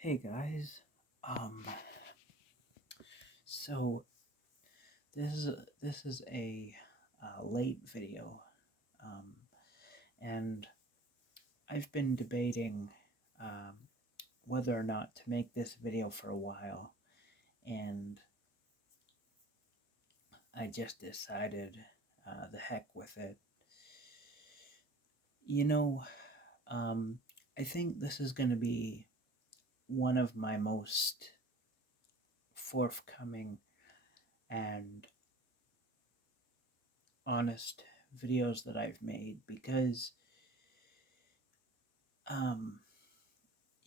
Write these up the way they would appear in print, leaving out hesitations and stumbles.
Hey guys, um, so this is a late video, um, and I've been debating um, whether or not to make this video for a while, and I just decided the heck with it. You know, um, I think this is going to be one of my most forthcoming and honest videos that I've made because um,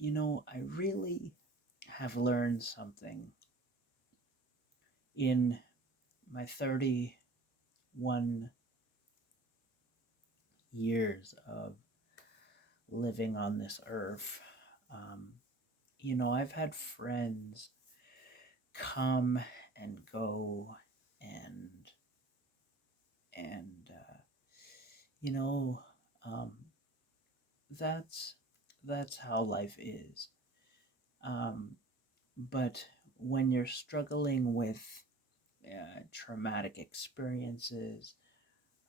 I really have learned something in my 31 years of living on this earth. Um, I've had friends come and go, and and you know, um, that's that's how life is. Um, but when you're struggling with traumatic experiences,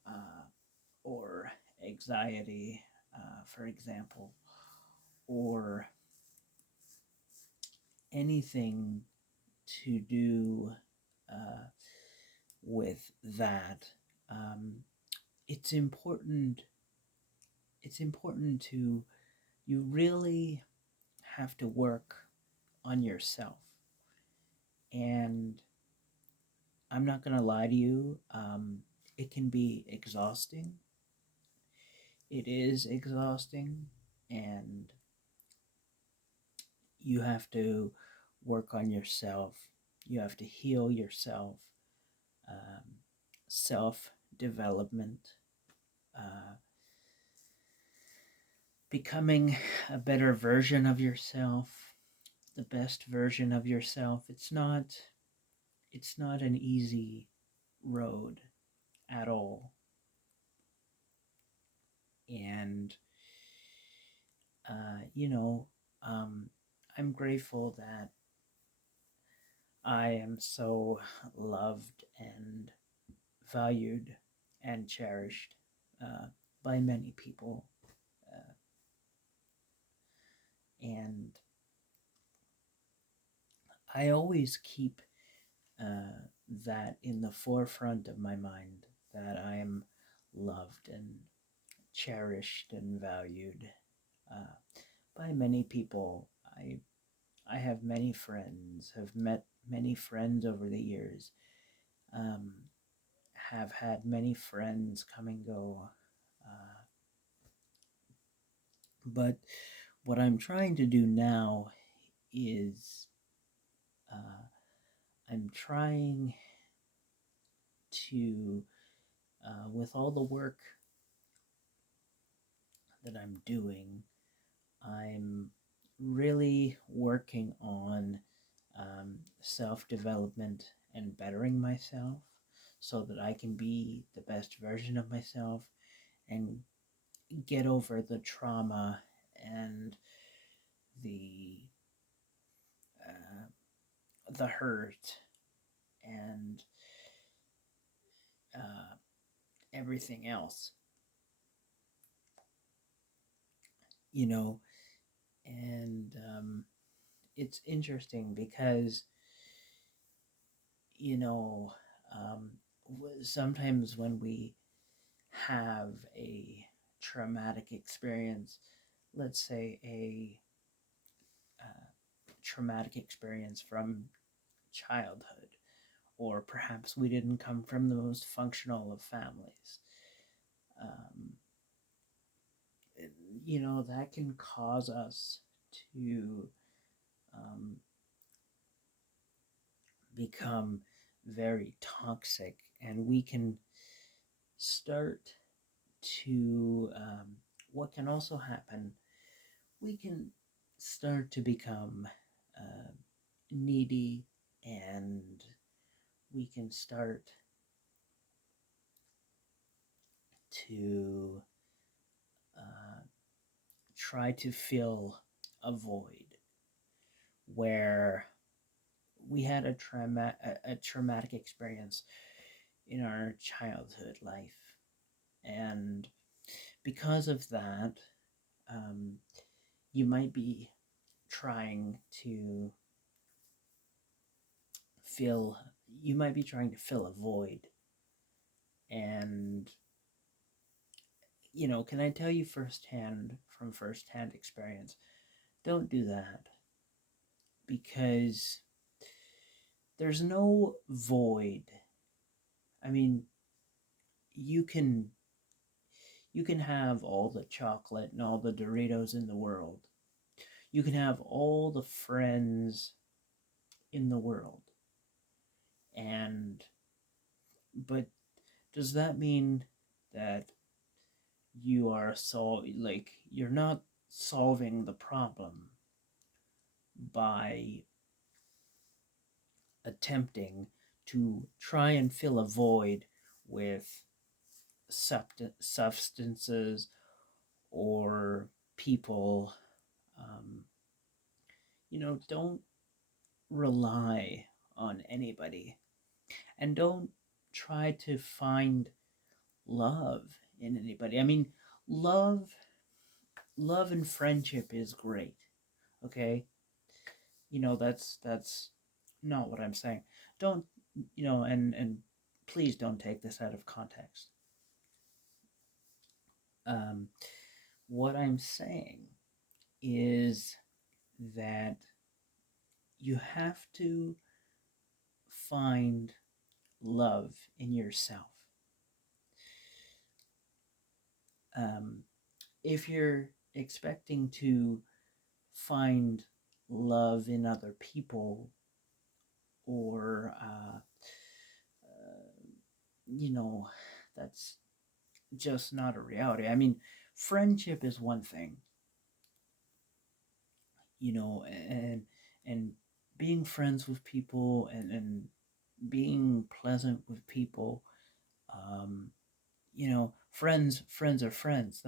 uh, or anxiety, for example, or anything to do uh, with that, um, it's important. It's important to you really have to work on yourself. And I'm not gonna lie to you. It can be exhausting. It is exhausting, and you have to work on yourself. You have to heal yourself, um, self development, uh, becoming a better version of yourself, the best version of yourself. It's not an easy road at all. And uh, you know, um, I'm grateful that I am so loved and valued and cherished uh, by many people. Uh, and I always keep that in the forefront of my mind, that I am loved and cherished and valued uh, by many people. I have many friends, have met many friends over the years, um, have had many friends come and go. Uh, but what I'm trying to do now is uh, I'm trying to, with all the work that I'm doing, I'm really working on self development and bettering myself so that I can be the best version of myself and get over the trauma and the uh, the hurt and uh, everything else, you know. And it's interesting because you know um, sometimes when we have a traumatic experience, let's say a uh, traumatic experience from childhood, or perhaps we didn't come from the most functional of families. Um, that can cause us to um, become very toxic, and we can start to, what can also happen, we can start to become uh, needy, and we can start to uh, try to fill a void. where we had a traumatic experience in our childhood life, and because of that, um, you might be trying to fill you might be trying to fill a void. And can I tell you from firsthand experience, don't do that, because there's no void. I mean, you can have all the chocolate and all the Doritos in the world. You can have all the friends in the world. And but does that mean that you're not solving the problem by attempting to try and fill a void with substances or people? um, don't rely on anybody, and don't try to find love in anybody. I mean, love love and friendship is great, okay? That's not what I'm saying. Don't, and please don't take this out of context. um what I'm saying is that you have to find love in yourself. um if you're expecting to find love in other people, or you know that's just not a reality. I mean, friendship is one thing, and being friends with people, and being pleasant with people. um friends are friends.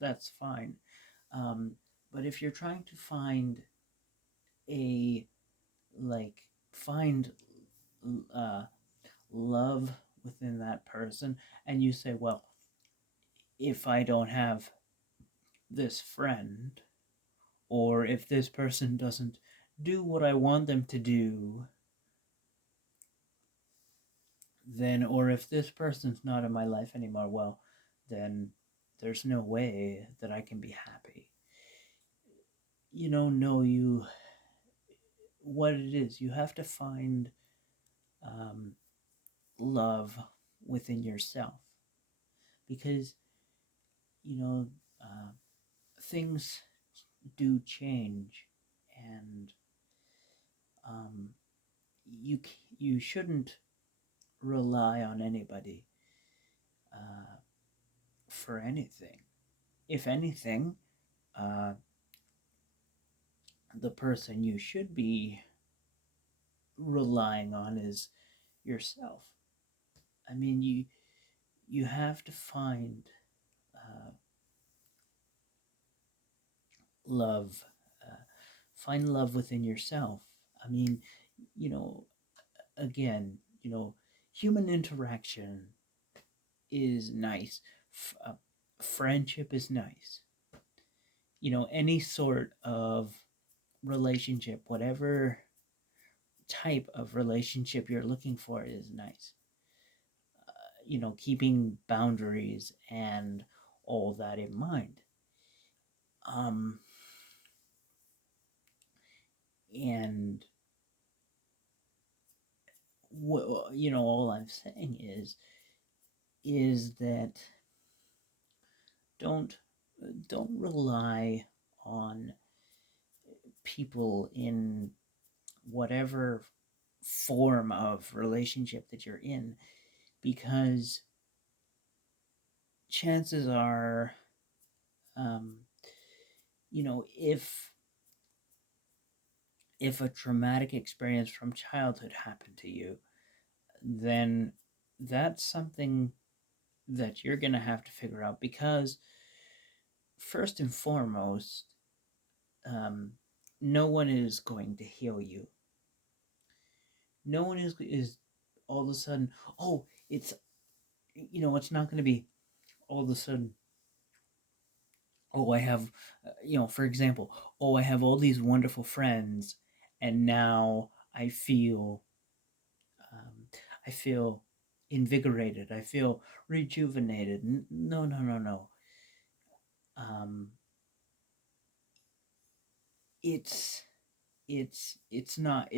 That's fine. um but if you're trying to a like find uh love within that person, and you say, well, if I don't have this friend, or if this person doesn't do what I want them to do, then, or if this person's not in my life anymore, well, then there's no way that I can be happy. No, what it is, you have to find um, love within yourself, because, you know, uh, things do change, and um, you shouldn't rely on anybody uh, for anything. If anything, uh, the person you should be relying on is yourself. I mean, you have to uh, love, find love within yourself. I mean, you know, again, human interaction is nice. Friendship is nice. Any sort of relationship, whatever type of relationship you're looking for, is nice. Keeping boundaries and all that in mind. Um, and all I'm saying is that don't don't rely on people in whatever form of relationship that you're in, because chances are, um, if a traumatic experience from childhood happened to you, then that's something that you're going to have to figure out, because first and foremost, um, no one is going to heal you. No one is all of a sudden, oh, it's, it's not going to be all of a sudden, oh, I have, for example, oh, I have all these wonderful friends, and now um, I feel invigorated. I feel rejuvenated. No, no, no, no. Um, it's it's not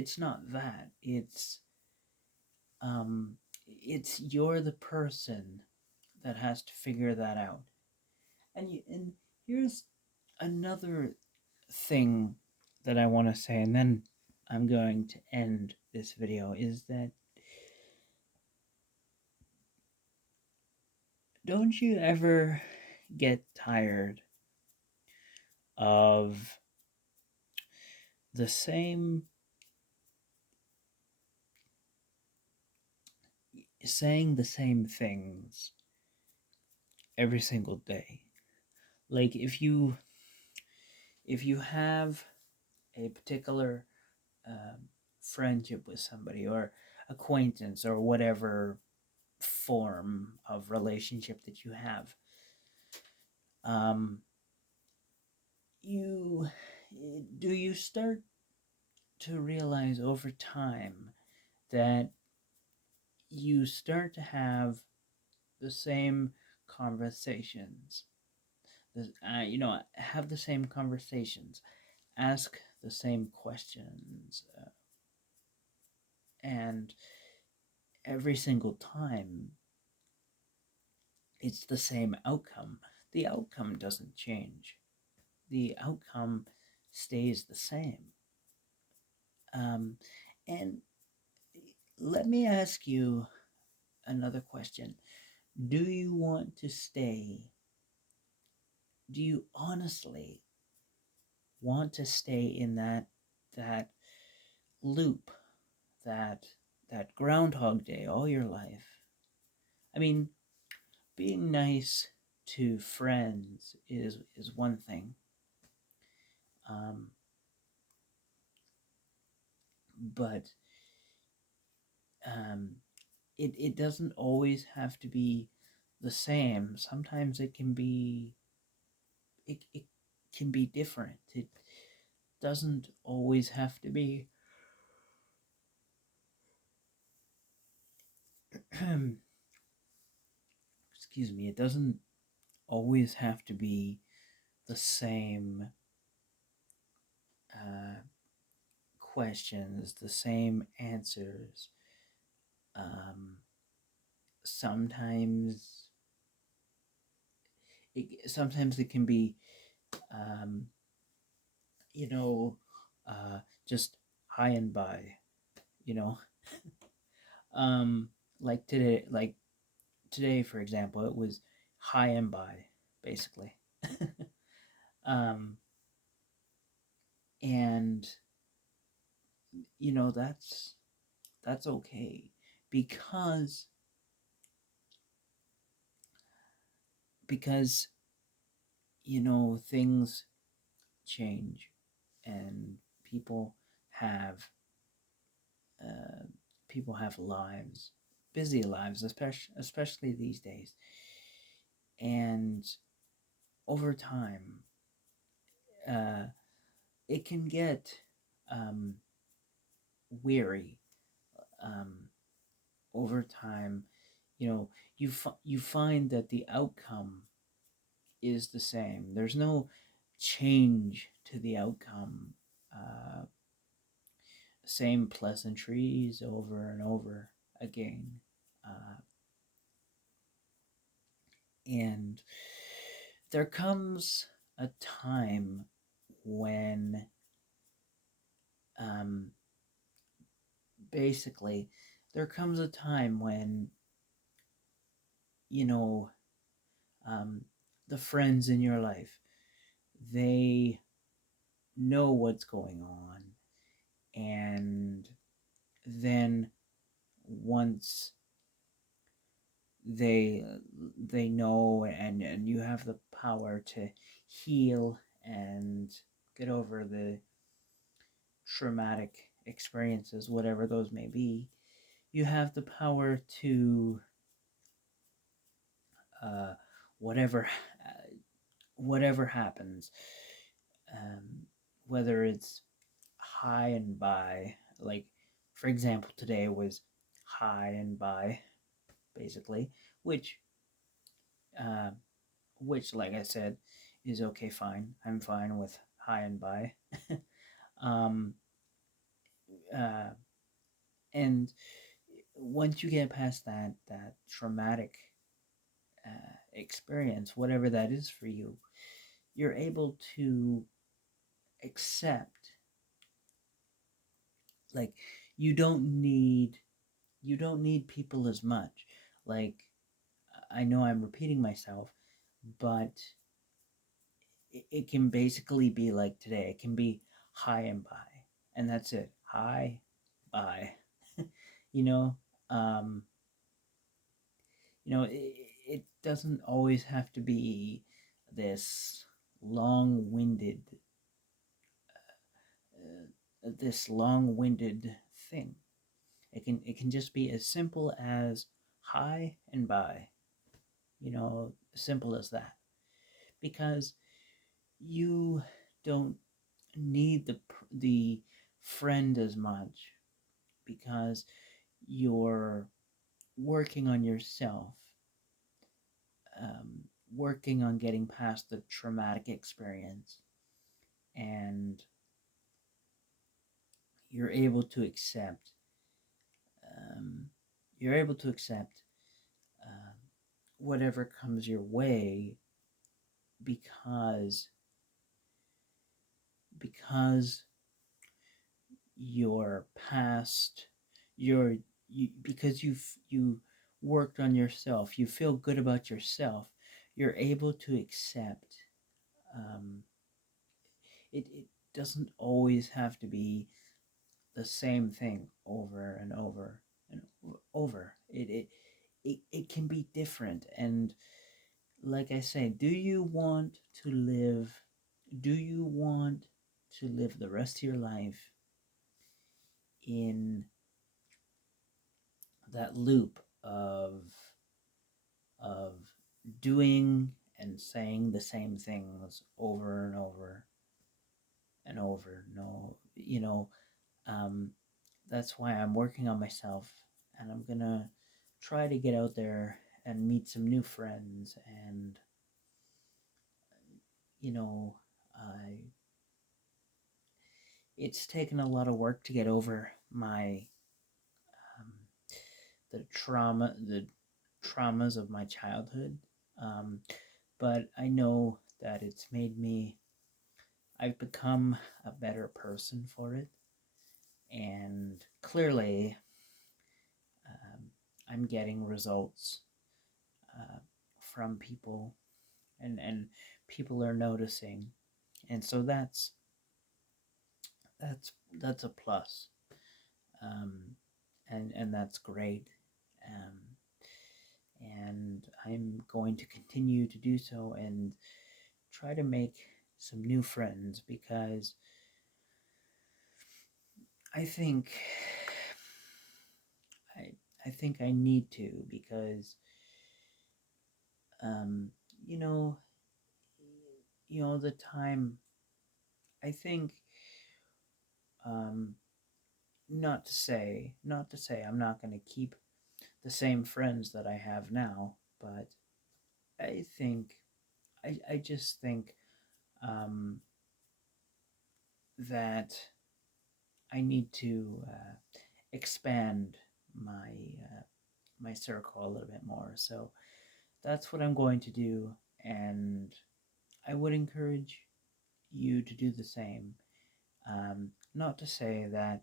that. Um, it's you're the person that has to figure that out. And here's another thing that I want to say, and then I'm going to end this video, is that don't you ever get tired of the same saying the same things every single day? Like if you have a particular friendship with somebody or acquaintance or whatever form of relationship that you have, um, you do you start to realize over time that you start to have the same conversations, have the same conversations, ask the same questions, and every single time it's the same outcome. The outcome doesn't change. The outcome stays the same. Um, and let me ask you another question. Do you want to stay? Do you honestly want to stay in that loop, that that Groundhog Day all your life? I mean, being nice to friends is one thing, um, but um, it doesn't always have to be the same. Sometimes it can be different. It doesn't always have to be excuse me, it doesn't always have to be the same uh, questions, the same answers. Um, sometimes sometimes it can be um, you know uh, just high and by, you know. um, like today for example, it was high and by basically. um, and that's okay, because because things change, and people have uh, people have lives, busy lives, especially these days, and over time, uh, it can get um, weary. Um, over time, you find that the outcome is the same. There's no change to the outcome. Uh, Same pleasantries over and over again. Uh, and there comes a time when um, basically, there comes a time when, you know, um, the friends in your life, they know what's going on. And then once they they know, and you have the power to heal and get over traumatic experiences, whatever those may be, you have the power to uh, whatever whatever happens, um, whether it's high and by, like for example, today was high and by, basically, which uh, like I said, is okay, fine. I'm fine with high and by. um, uh, and once you get past that traumatic experience, whatever that is for you, you're able to accept, like, you don't need people as much. Like, I know I'm repeating myself, but it can basically be like today. It can be high and by, and that's it. High, by. you know, um, it doesn't always have to be this long-winded, thing. It can just be as simple as high and by. Simple as that. Because you don't need the friend as much, because you're working on yourself, working on getting past the traumatic experience, and you're able to accept um, you're able to accept um, whatever comes your way, because because your past your because you worked on yourself, you feel good about yourself, you're able to accept. Um, it doesn't always have to be the same thing over and over and over. It can be different. And like I say, do you want to live the rest of your life in that loop of doing and saying the same things over and over and over? No, um, that's why I'm working on myself, and I'm gonna try to get out there and meet some new friends. And you know, I it's taken a lot of work to get over my um, the traumas of my childhood. Um, but I know that I've become a better person for it. And clearly, um, I'm getting results uh, from people, and people are noticing. And so that's a plus. um, and that's great. Um, and I'm going to continue to do so and try to make some new friends, because I think I I think I need to, because um, you know the time. I think, um, not to say I'm not going to keep the same friends that I have now, but I think I just think um, that I need to expand my my circle a little bit more. So that's what I'm going to do, and I would encourage you to do the same. Not to say that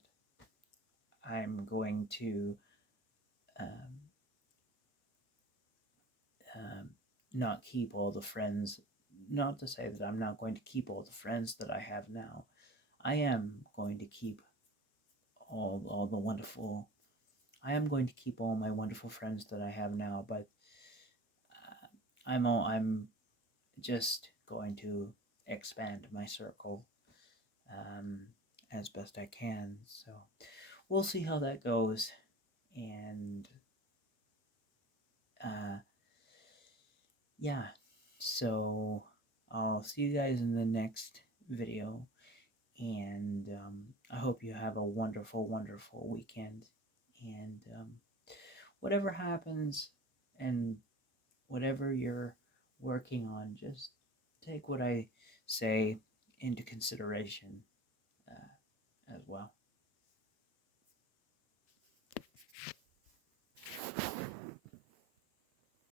I'm going to um, um, not keep all the friends. Not to say that I'm not going to keep all the friends that I have now. I am going to keep all the wonderful. I am going to keep all my wonderful friends that I have now, but I'm just going to expand my circle, um, as best I can. So we'll see how that goes. And yeah, so I'll see you guys in the next video. And I hope you have a wonderful, wonderful weekend. And whatever happens and whatever you're working on, just take what I say into consideration as well.